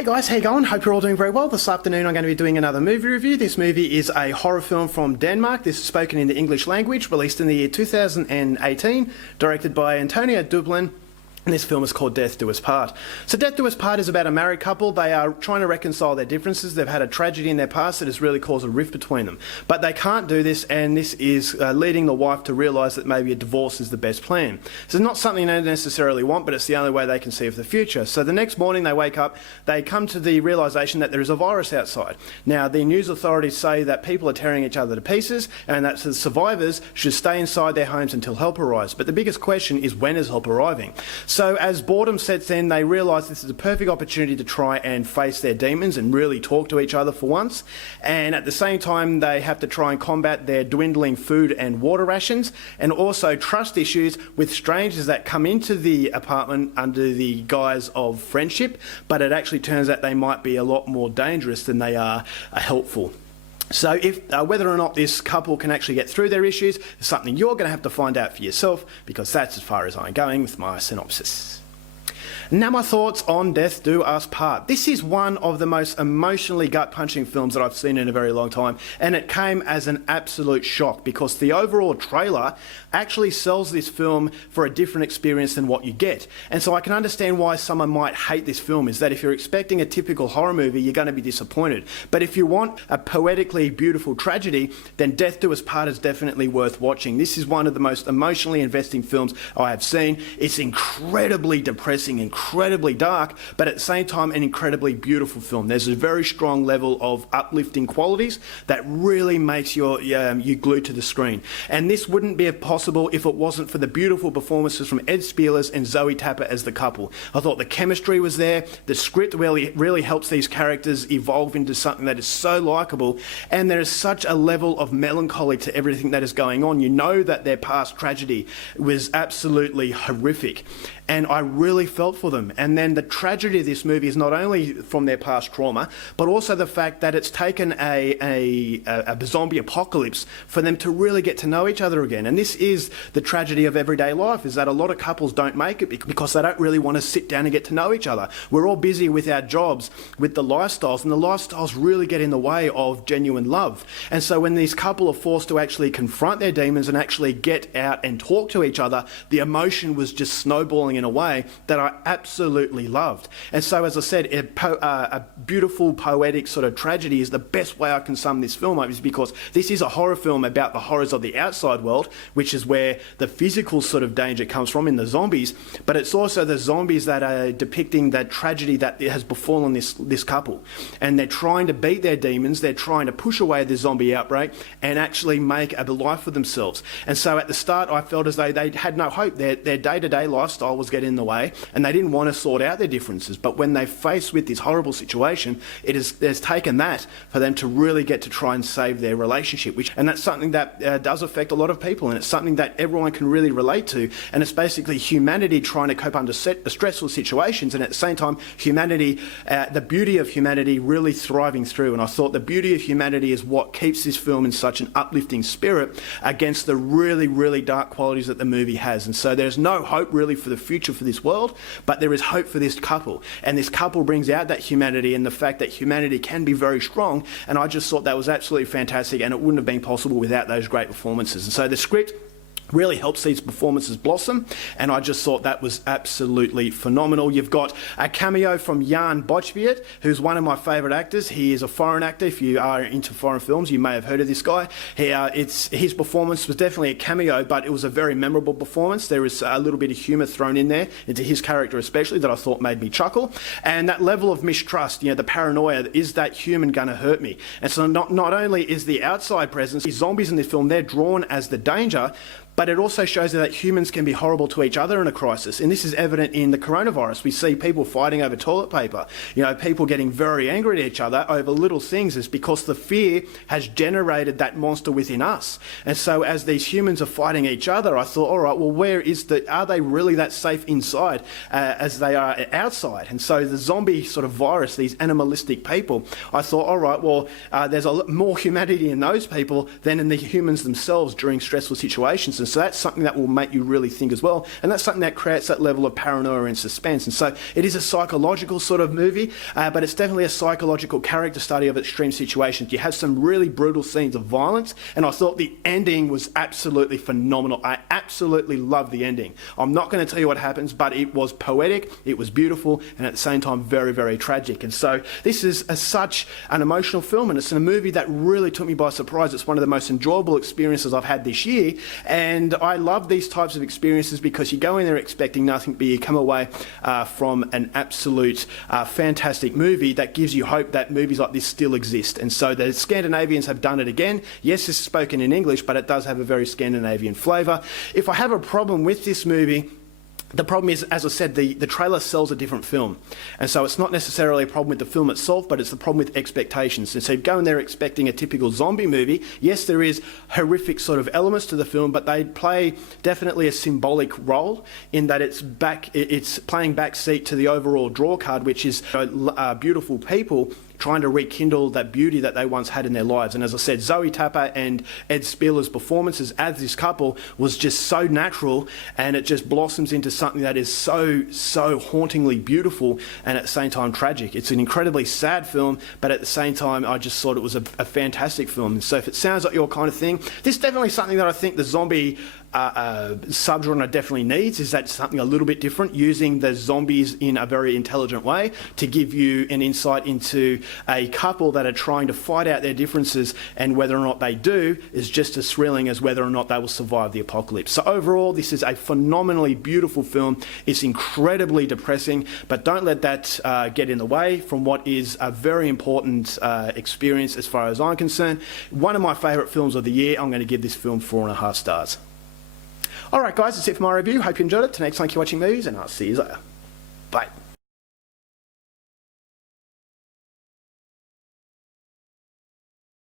Hey guys, how you going? Hope you're all doing very well. This afternoon I'm going to be doing another movie review. This movie is a horror film from Denmark. This is spoken in the English language, released in the year 2018, directed by Antonio Dublin. And this film is called Death Do Us Part. So Death Do Us Part is about a married couple. They are trying to reconcile their differences. They've had a tragedy in their past that has really caused a rift between them. But they can't do this, and this is leading the wife to realise that maybe a divorce is the best plan. So it's not something they necessarily want, but it's the only way they can see of the future. So the next morning they wake up, they come to the realisation that there is a virus outside. Now the news authorities say that people are tearing each other to pieces, and that the survivors should stay inside their homes until help arrives. But the biggest question is, when is help arriving? So as boredom sets in, they realise this is a perfect opportunity to try and face their demons and really talk to each other for once. And at the same time, they have to try and combat their dwindling food and water rations, and also trust issues with strangers that come into the apartment under the guise of friendship, but it actually turns out they might be a lot more dangerous than they are helpful. So whether or not this couple can actually get through their issues is something you're going to have to find out for yourself, because that's as far as I'm going with my synopsis. Now my thoughts on Death Do Us Part. This is one of the most emotionally gut-punching films that I've seen in a very long time, and it came as an absolute shock because the overall trailer actually sells this film for a different experience than what you get. And so I can understand why someone might hate this film, is that if you're expecting a typical horror movie, you're going to be disappointed. But if you want a poetically beautiful tragedy, then Death Do Us Part is definitely worth watching. This is one of the most emotionally investing films I have seen. It's incredibly depressing, incredibly dark, but at the same time an incredibly beautiful film. There's a very strong level of uplifting qualities that really makes you glued to the screen. And this wouldn't be possible if it wasn't for the beautiful performances from Ed Speleers and Zoe Tapper as the couple. I thought the chemistry was there, the script really helps these characters evolve into something that is so likeable, and there is such a level of melancholy to everything that is going on. You know that their past tragedy was absolutely horrific, and I really felt for them. And then the tragedy of this movie is not only from their past trauma, but also the fact that it's taken a zombie apocalypse for them to really get to know each other again. And this is the tragedy of everyday life, is that a lot of couples don't make it because they don't really want to sit down and get to know each other. We're all busy with our jobs, with the lifestyles, and the lifestyles really get in the way of genuine love. And so when these couple are forced to actually confront their demons and actually get out and talk to each other, the emotion was just snowballing in a way that I absolutely loved. And so, as I said, a beautiful poetic sort of tragedy is the best way I can sum this film up, is because this is a horror film about the horrors of the outside world, which is where the physical sort of danger comes from in the zombies, but it's also the zombies that are depicting that tragedy that has befallen this couple. And they're trying to beat their demons, they're trying to push away the zombie outbreak and actually make a life for themselves. And so at the start I felt as though they had no hope. Their day-to-day lifestyle was getting in the way, and they didn't want to sort out their differences. But when they faced with this horrible situation, there's taken that for them to really get to try and save their relationship, and that's something that does affect a lot of people, and it's something that everyone can really relate to. And it's basically humanity trying to cope under stressful situations, and at the same time humanity, the beauty of humanity really thriving through. And I thought the beauty of humanity is what keeps this film in such an uplifting spirit against the really, really dark qualities that the movie has. And so there's no hope really for the future for this world, but there is hope for this couple, and this couple brings out that humanity and the fact that humanity can be very strong. And I just thought that was absolutely fantastic, and it wouldn't have been possible without those great performances. And so the script really helps these performances blossom, and I just thought that was absolutely phenomenal. You've got a cameo from Jan Botchviet, who's one of my favourite actors. He is a foreign actor. If you are into foreign films, you may have heard of this guy. His performance was definitely a cameo, but it was a very memorable performance. There is a little bit of humour thrown in there, into his character especially, that I thought made me chuckle. And that level of mistrust, the paranoia, is that human going to hurt me? And so not only is the outside presence, the zombies in this film, they're drawn as the danger, but it also shows that humans can be horrible to each other in a crisis. And this is evident in the coronavirus. We see people fighting over toilet paper, people getting very angry at each other over little things. Is because the fear has generated that monster within us. And so as these humans are fighting each other, I thought, all right, well, are they really that safe inside as they are outside? And so the zombie sort of virus, these animalistic people, I thought, all right, well, there's a lot more humanity in those people than in the humans themselves during stressful situations. And So that's something that will make you really think as well, and that's something that creates that level of paranoia and suspense. And so it is a psychological sort of movie, but it's definitely a psychological character study of extreme situations. You have some really brutal scenes of violence, and I thought the ending was absolutely phenomenal. I absolutely love the ending. I'm not going to tell you what happens, but it was poetic, it was beautiful, and at the same time very, very tragic. And so this is such an emotional film, and it's a movie that really took me by surprise. It's one of the most enjoyable experiences I've had this year, and I love these types of experiences because you go in there expecting nothing, but you come away from an absolute fantastic movie that gives you hope that movies like this still exist. And so the Scandinavians have done it again. Yes, this is spoken in English, but it does have a very Scandinavian flavour. If I have a problem with this movie, the problem is, as I said, the trailer sells a different film. And so it's not necessarily a problem with the film itself, but it's the problem with expectations. And so you go in there expecting a typical zombie movie. Yes, there is horrific sort of elements to the film, but they play definitely a symbolic role in that it's playing backseat to the overall draw card, which is beautiful people trying to rekindle that beauty that they once had in their lives. And as I said, Zoe Tapper and Ed Spieler's performances as this couple was just so natural, and it just blossoms into something that is so hauntingly beautiful and at the same time tragic. It's an incredibly sad film, but at the same time I just thought it was a fantastic film. So if it sounds like your kind of thing, this is definitely something that I think the zombie subgenre definitely needs, is that something a little bit different, using the zombies in a very intelligent way to give you an insight into a couple that are trying to fight out their differences, and whether or not they do is just as thrilling as whether or not they will survive the apocalypse. So overall, this is a phenomenally beautiful film. It's incredibly depressing, but don't let that get in the way from what is a very important experience as far as I'm concerned. One of my favourite films of the year. I'm going to give this film 4.5 stars. Alright guys, that's it for my review. Hope you enjoyed it. Till next time, keep watching movies, and I'll see you later. Bye.